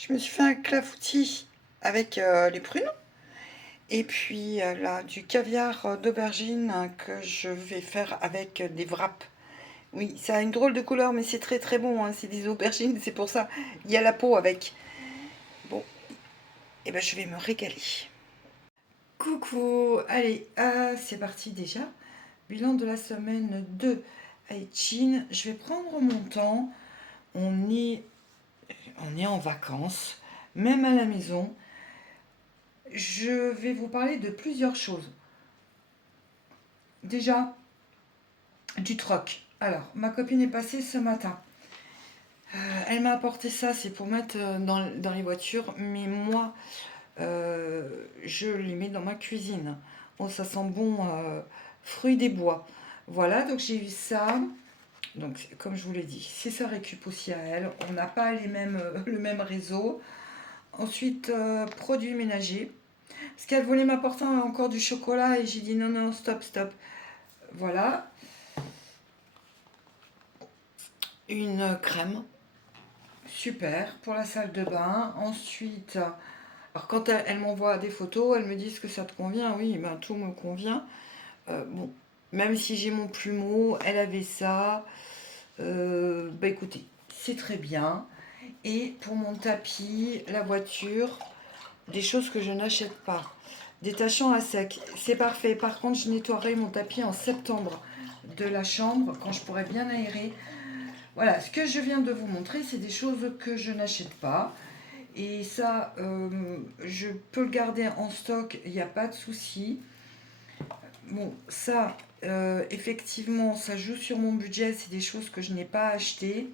Je me suis fait un clafoutis avec, les prunes et puis, là, du caviar, d'aubergine que je vais faire avec, des wraps. Oui, ça a une drôle de couleur, mais c'est très, très bon, hein, c'est des aubergines, c'est pour ça. Il y a la peau avec. Bon, et ben, je vais me régaler. Coucou! Allez, c'est parti déjà. Bilan de la semaine 2 à Chine. Je vais prendre mon temps. On est on est en vacances, même à la maison. Je vais vous parler de plusieurs choses. Déjà, du troc. Alors, ma copine est passée ce matin. Elle m'a apporté ça, c'est pour mettre dans les voitures, mais moi, je les mets dans ma cuisine. Oh, ça sent bon, fruits des bois. Voilà, donc j'ai eu ça. Donc, comme je vous l'ai dit, c'est sa récup aussi à elle. On n'a pas les mêmes, le même réseau. Ensuite, produits ménagers. Parce qu'elle voulait m'apporter encore du chocolat et j'ai dit non, non, stop, stop. Voilà, une crème, super, pour la salle de bain. Ensuite, alors quand elle m'envoie des photos, elle me dit ce que ça te convient. Oui, ben tout me convient. Bon, même si j'ai mon plumeau, elle avait ça. Bah écoutez, c'est très bien. Et pour mon tapis, la voiture, des choses que je n'achète pas. Détachant à sec, c'est parfait. Par contre, je nettoierai mon tapis en septembre de la chambre quand je pourrai bien aérer. Voilà, ce que je viens de vous montrer, c'est des choses que je n'achète pas. Et ça, je peux le garder en stock, il n'y a pas de souci. Bon, ça, effectivement, ça joue sur mon budget, c'est des choses que je n'ai pas achetées.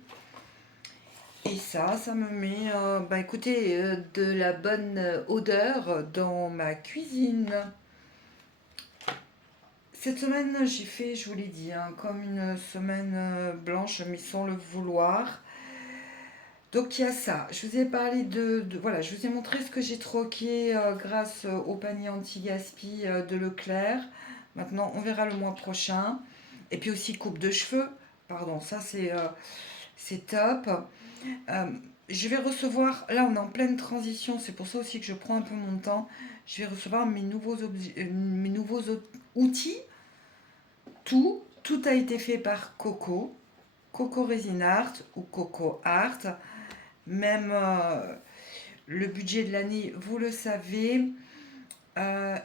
Et ça me met, bah écoutez, de la bonne odeur dans ma cuisine. Cette semaine, j'ai fait, je vous l'ai dit, hein, comme une semaine blanche, mais sans le vouloir. Donc il y a ça. Je vous ai parlé voilà, je vous ai montré ce que j'ai troqué grâce au panier anti-gaspi de Leclerc. Maintenant, on verra le mois prochain. Et puis aussi coupe de cheveux. Pardon, ça c'est top. Euh, je vais recevoir, là on est en pleine transition, c'est pour ça aussi que je prends un peu mon temps. Je vais recevoir mes nouveaux outils. Tout a été fait par Coco. Coco Resin Art ou Coco Art. Même le budget de l'année, vous le savez. Euh,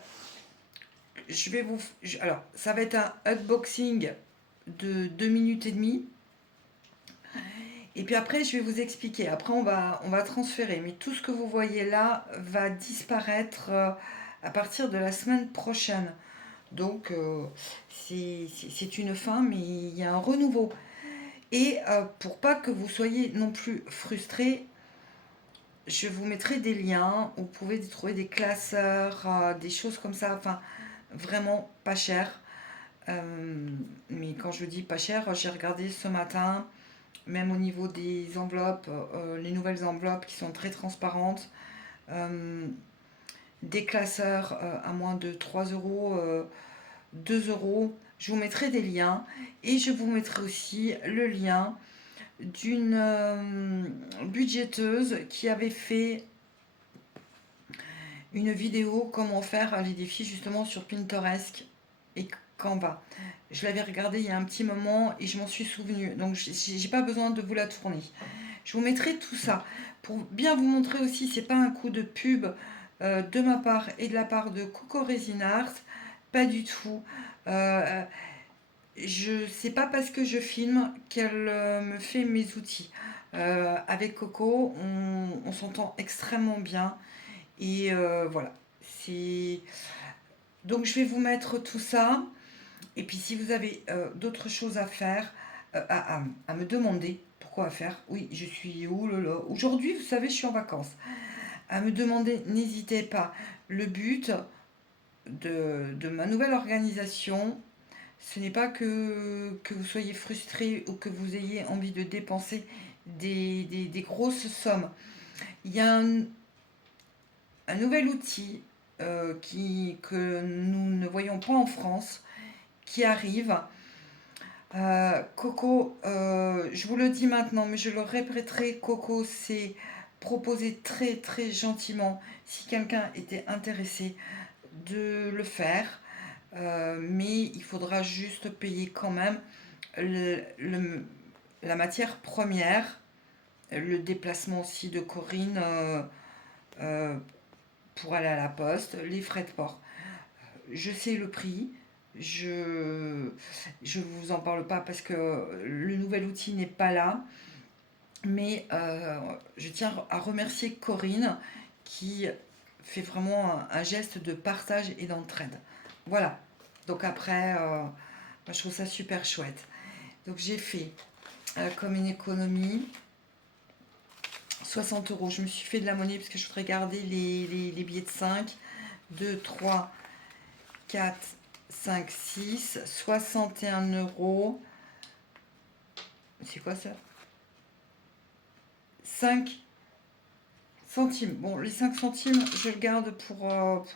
alors, ça va être un unboxing de 2 minutes et demie. Et puis après, je vais vous expliquer. Après, on va transférer. Mais tout ce que vous voyez là va disparaître à partir de la semaine prochaine. Donc, c'est une fin, mais il y a un renouveau. Et pour pas que vous soyez non plus frustrés, je vous mettrai des liens où vous pouvez trouver des classeurs, des choses comme ça, enfin vraiment pas cher. Mais quand je dis pas cher, j'ai regardé ce matin, même au niveau des enveloppes, les nouvelles enveloppes qui sont très transparentes, euh, des classeurs à moins de 3 euros, 2 euros. Je vous mettrai des liens et je vous mettrai aussi le lien d'une budgéteuse qui avait fait une vidéo comment faire les défis justement sur Pinterest et Canva. Je l'avais regardé il y a un petit moment et je m'en suis souvenu. Donc j'ai pas besoin de vous la tourner. Je vous mettrai tout ça pour bien vous montrer aussi. C'est pas un coup de pub de ma part et de la part de Coco Resin Art. Pas du tout. Euh, je sais pas parce que je filme qu'elle me fait mes outils. Avec Coco, on s'entend extrêmement bien. Et voilà. C'est... Donc je vais vous mettre tout ça. Et puis si vous avez d'autres choses à faire, à me demander pourquoi faire. Oui, je suis... Oh là là. Aujourd'hui, vous savez, je suis en vacances. À me demander, n'hésitez pas. Le but de ma nouvelle organisation, ce n'est pas que vous soyez frustré ou que vous ayez envie de dépenser des grosses sommes. Il y a un nouvel outil que nous ne voyons pas en France qui arrive. Coco, je vous le dis maintenant, mais je le répéterai, Coco, c'est proposé très très gentiment, si quelqu'un était intéressé, de le faire. Mais il faudra juste payer quand même le- le- la matière première, le déplacement aussi de Corinne euh, pour aller à la poste, les frais de port. Je sais le prix, je vous en parle pas parce que le nouvel outil n'est pas là, mais je tiens à remercier Corinne qui fait vraiment un geste de partage et d'entraide. Voilà. Donc après, moi, je trouve ça super chouette. Donc j'ai fait comme une économie 60 euros. Je me suis fait de la monnaie parce que je voudrais garder les billets de 5, 2, 3, 4, 5, 6, 61 euros. C'est quoi ça? 5 centimes. Bon, les 5 centimes, je le garde pour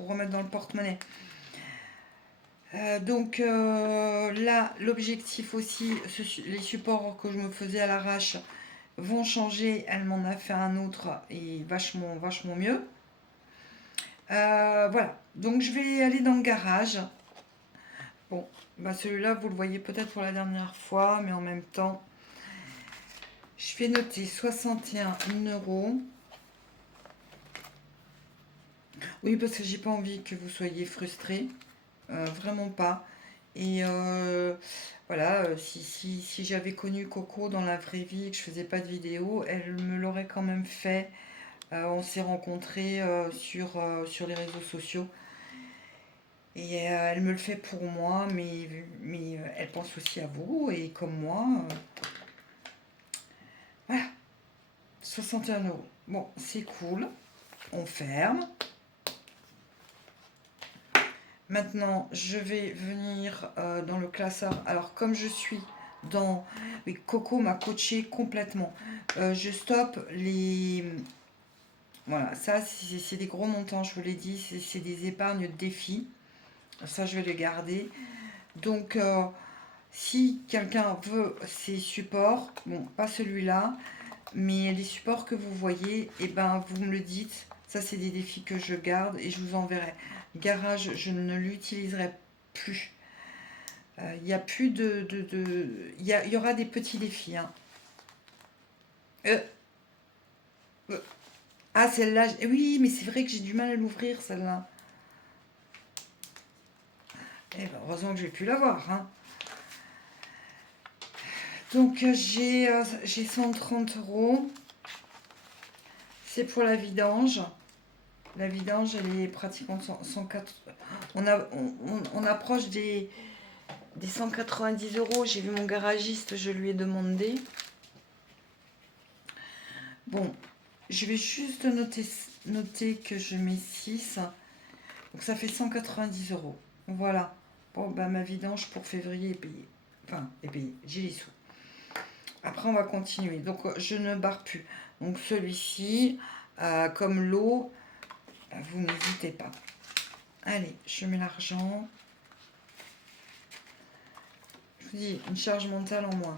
remettre dans le porte-monnaie. Là, l'objectif aussi, les supports que je me faisais à l'arrache vont changer. Elle m'en a fait un autre et vachement, vachement mieux. Voilà, donc je vais aller dans le garage. Bon, bah celui-là, vous le voyez peut-être pour la dernière fois, mais en même temps, je vais noter 61 euros. Oui, parce que j'ai pas envie que vous soyez frustrés, vraiment pas. Et voilà, si j'avais connu Coco dans la vraie vie et que je faisais pas de vidéo, elle me l'aurait quand même fait. On s'est rencontrés sur les réseaux sociaux. Et elle me le fait pour moi, mais elle pense aussi à vous. Et comme moi, voilà, 61 euros. Bon, c'est cool. On ferme. Maintenant, je vais venir dans le classeur. Alors, comme je suis dans... Oui, Coco m'a coaché complètement. Je stoppe les... Voilà, ça, c'est des gros montants, je vous l'ai dit. C'est des épargnes de défi. Ça, je vais les garder. Donc, si quelqu'un veut ces supports, bon, pas celui-là, mais les supports que vous voyez, et ben, vous me le dites. Ça, c'est des défis que je garde et je vous enverrai. Garage, je ne l'utiliserai plus. Il y a plus il y aura des petits défis. Hein. Euh, euh, ah, celle-là, oui, mais c'est vrai que j'ai du mal à l'ouvrir, celle-là. Eh ben, heureusement que j'ai pu l'avoir. Hein. Donc, j'ai 130 euros. C'est pour la vidange. La vidange, elle est pratiquement 104. On approche des 190 euros. J'ai vu mon garagiste, je lui ai demandé. Bon, je vais juste noter que je mets 6. Donc ça fait 190 euros. Voilà. Bon, bah, ma vidange pour février est payée. Enfin, est payée. J'ai les sous. Après, on va continuer. Donc, je ne barre plus. Donc, celui-ci, comme l'eau, vous n'hésitez pas. Allez, je mets l'argent. Je vous dis, une charge mentale en moins.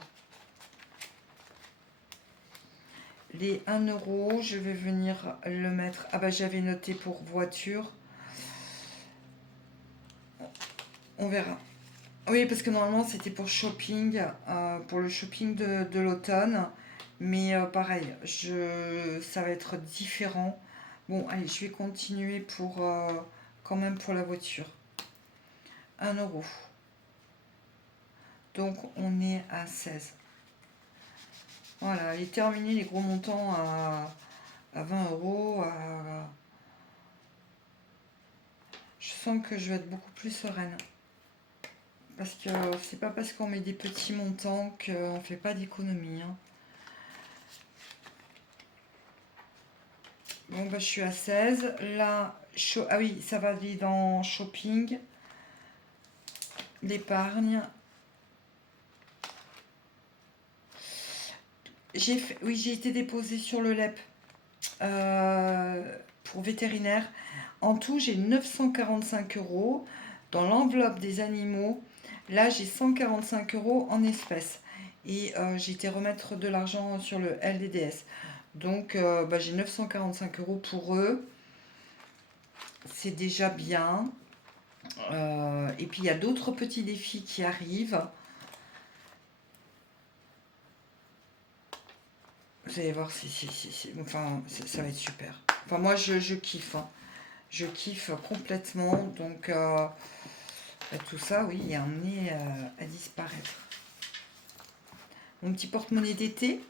Les 1 euro, je vais venir le mettre. Ah bah j'avais noté pour voiture. On verra. Oui, parce que normalement c'était pour shopping, pour le shopping de l'automne. Mais pareil, ça va être différent. Bon, allez, je vais continuer pour quand même pour la voiture. 1 euro. Donc on est à 16. Voilà, et terminer les gros montants à 20 euros. Je sens que je vais être beaucoup plus sereine. Parce que c'est pas parce qu'on met des petits montants qu'on fait pas d'économie. Hein. Bon, bah, je suis à 16. Là, ah oui, ça va aller dans shopping, l'épargne. Oui, j'ai été déposée sur le LEP pour vétérinaire. En tout, j'ai 945 euros dans l'enveloppe des animaux. Là, j'ai 145 euros en espèces. Et j'ai été remettre de l'argent sur le LDDS. Donc, bah, j'ai 945 € pour eux. C'est déjà bien. Et puis, il y a d'autres petits défis qui arrivent. Vous allez voir, enfin, ça va être super. Enfin, moi, je kiffe. Hein. Je kiffe complètement. Donc, tout ça, oui, est amené à disparaître. Mon petit porte-monnaie d'été,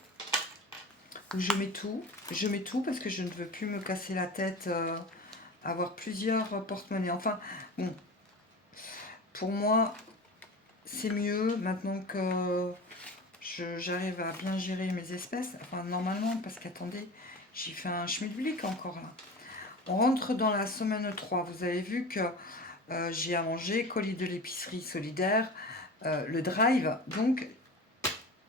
où je mets tout. Je mets tout parce que je ne veux plus me casser la tête, avoir plusieurs porte-monnaies. Enfin, bon, pour moi, c'est mieux maintenant que j'arrive à bien gérer mes espèces. Enfin, normalement, parce qu'attendez, j'ai fait un schmilblick encore là. On rentre dans la semaine 3. Vous avez vu que j'ai à manger, colis de l'épicerie solidaire, le drive. Donc,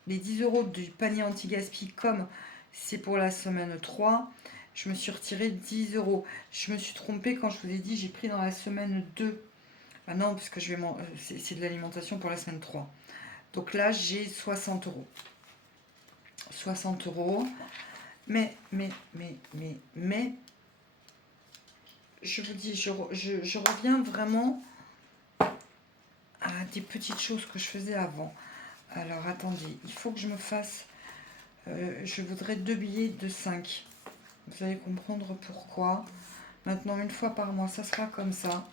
les 10 € du panier anti-gaspi, comme c'est pour la semaine 3, je me suis retiré 10 €. Je me suis trompée quand je vous ai dit j'ai pris dans la semaine 2. Ah non, parce que c'est de l'alimentation pour la semaine 3. Donc là, j'ai 60 €. 60 €. Mais, je vous dis, je reviens vraiment à des petites choses que je faisais avant. Alors, attendez, il faut que je me fasse... je voudrais 2 billets de 5. Vous allez comprendre pourquoi. Maintenant, une fois par mois, ça sera comme ça.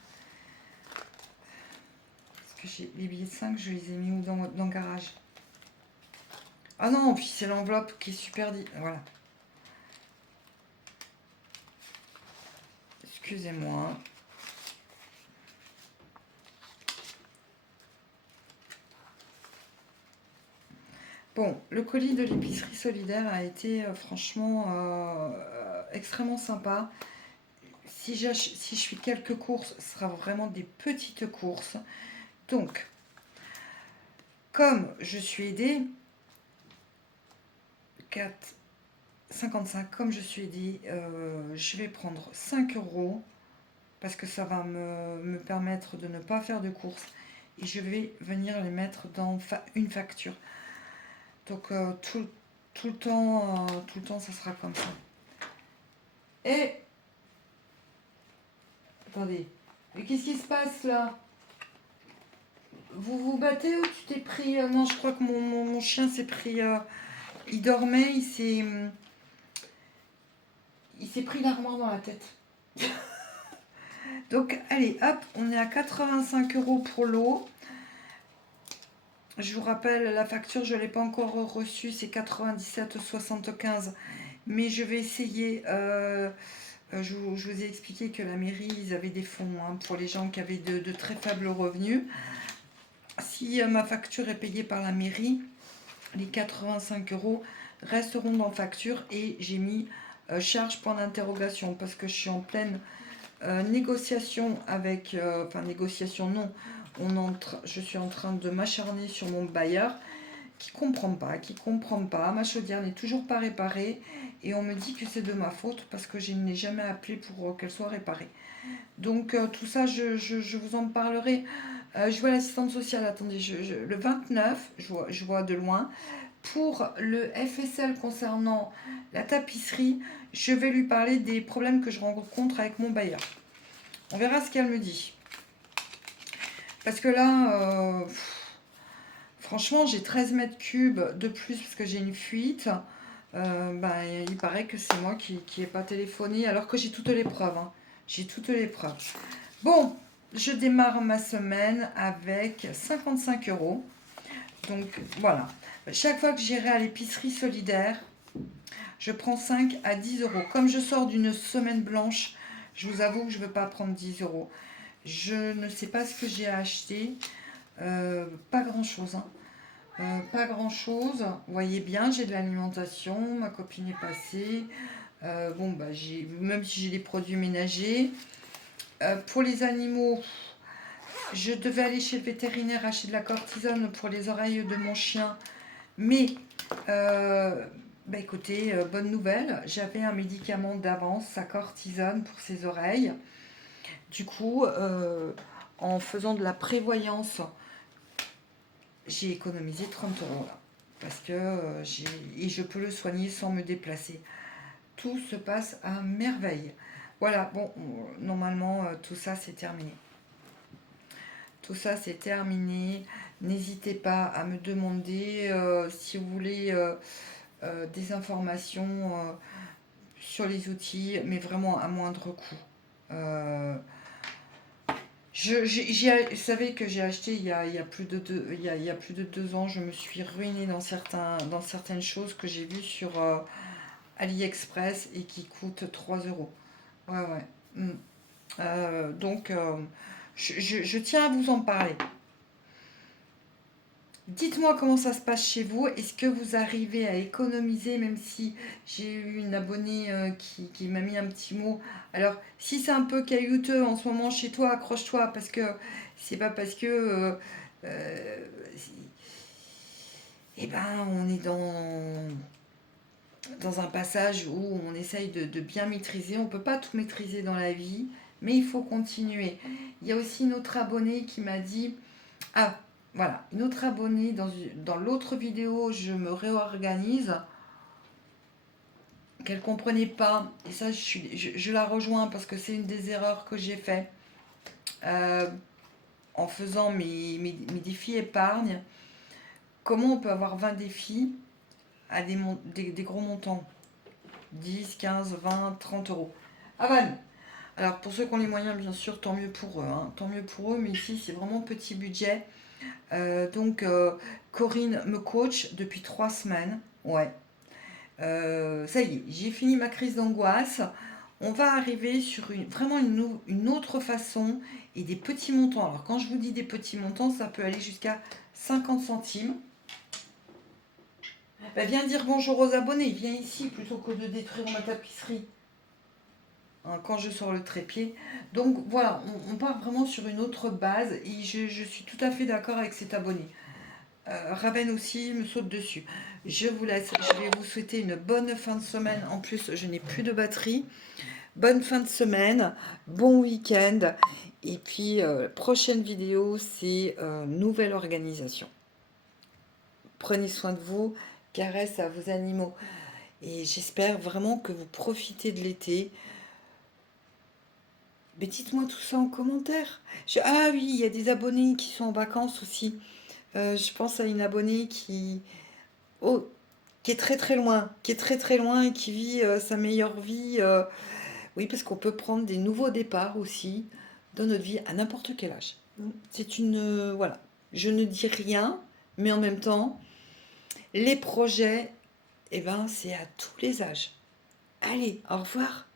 Parce que j'ai les billets de 5, je les ai mis où dans le garage. Ah non, puis c'est l'enveloppe qui est super... Voilà. Excusez-moi. Bon, le colis de l'épicerie solidaire a été franchement extrêmement sympa. Si je fais quelques courses, ce sera vraiment des petites courses. Donc, comme je suis aidée, 4,55, comme je suis aidée, je vais prendre 5 € parce que ça va me permettre de ne pas faire de courses. Et je vais venir les mettre dans une facture. Donc, tout le temps, ça sera comme ça. Et attendez, mais qu'est-ce qui se passe là? Vous vous battez ou tu t'es pris... non, je crois que mon chien s'est pris... il dormait, il s'est pris l'armoire dans la tête. Donc, allez, hop, on est à 85 € pour l'eau. Je vous rappelle, la facture, je ne l'ai pas encore reçue, c'est 97,75. Mais je vais essayer... je vous ai expliqué que la mairie, ils avaient des fonds hein, pour les gens qui avaient de très faibles revenus. Si ma facture est payée par la mairie, les 85 € resteront dans facture et j'ai mis charge point d'interrogation parce que je suis en pleine négociation avec... enfin, négociation non. Je suis en train de m'acharner sur mon bailleur qui comprend pas. Ma chaudière n'est toujours pas réparée et on me dit que c'est de ma faute parce que je n'ai jamais appelé pour qu'elle soit réparée. Donc tout ça, je vous en parlerai. Je vois l'assistante sociale, attendez, le 29, je vois de loin. Pour le FSL concernant la tapisserie, je vais lui parler des problèmes que je rencontre avec mon bailleur. On verra ce qu'elle me dit. Parce que là, franchement, j'ai 13 mètres cubes de plus parce que j'ai une fuite. Il paraît que c'est moi qui n'ai pas téléphoné alors que j'ai toutes les preuves. Hein. J'ai toutes les preuves. Bon, je démarre ma semaine avec 55 €. Donc voilà. Chaque fois que j'irai à l'épicerie solidaire, je prends 5 à 10 €. Comme je sors d'une semaine blanche, je vous avoue que je ne veux pas prendre 10 €. Je ne sais pas ce que j'ai acheté. Pas grand-chose. Hein. Pas grand-chose. Vous voyez bien, j'ai de l'alimentation. Ma copine est passée. Même si j'ai des produits ménagers. Pour les animaux, je devais aller chez le vétérinaire acheter de la cortisone pour les oreilles de mon chien. Mais, écoutez, bonne nouvelle, j'avais un médicament d'avance, sa cortisone pour ses oreilles. Du coup, en faisant de la prévoyance, j'ai économisé 30 € là. Parce que et je peux le soigner sans me déplacer. tout se passe à merveille. Voilà, bon, normalement, tout ça, c'est terminé. Tout ça, c'est terminé. N'hésitez pas à me demander si vous voulez des informations sur les outils, mais vraiment à moindre coût. Euh, vous savez que j'ai acheté il y a plus de il y a plus de 2 ans. Je me suis ruinée dans certaines choses que j'ai vues sur AliExpress et qui coûtent 3 euros. Ouais, ouais. Mm. Donc, je tiens à vous en parler. Dites-moi comment ça se passe chez vous. Est-ce que vous arrivez à économiser, même si j'ai eu une abonnée qui m'a mis un petit mot. Alors, si c'est un peu caillouteux en ce moment chez toi, accroche-toi, parce que c'est pas parce que euh, eh ben, on est dans un passage où on essaye de bien maîtriser. On peut pas tout maîtriser dans la vie, mais il faut continuer. Il y a aussi une autre abonnée qui m'a dit, ah, voilà, une autre abonnée dans l'autre vidéo, je me réorganise, qu'elle comprenait pas, et ça je la rejoins parce que c'est une des erreurs que j'ai fait euh, en faisant mes défis épargne. Comment on peut avoir 20 défis à des gros montants, 10, 15, 20, 30 euros. Ah ben, alors pour ceux qui ont les moyens, bien sûr, tant mieux pour eux, hein, tant mieux pour eux, mais ici c'est vraiment petit budget. Corinne me coach depuis 3 semaines. Ouais. Ça y est, j'ai fini ma crise d'angoisse. On va arriver sur vraiment une autre façon et des petits montants. Alors quand je vous dis des petits montants, ça peut aller jusqu'à 50 centimes. Bah, viens dire bonjour aux abonnés, viens ici plutôt que de détruire ma tapisserie hein, quand je sors le trépied. Donc voilà, on part vraiment sur une autre base et je suis tout à fait d'accord avec cet abonné. Raven aussi me saute dessus. Je vous laisse. Je vais vous souhaiter une bonne fin de semaine. En plus, je n'ai plus de batterie. Bonne fin de semaine. Bon week-end. Et puis, prochaine vidéo, c'est nouvelle organisation. Prenez soin de vous. Caresse à vos animaux. Et j'espère vraiment que vous profitez de l'été. Mais dites-moi tout ça en commentaire. Ah oui, il y a des abonnés qui sont en vacances aussi. Je pense à une abonnée oh, qui est très très loin, qui est très très loin et qui vit sa meilleure vie. Oui, parce qu'on peut prendre des nouveaux départs aussi dans notre vie à n'importe quel âge. C'est une... voilà. Je ne dis rien, mais en même temps, les projets, eh ben, c'est à tous les âges. Allez, au revoir.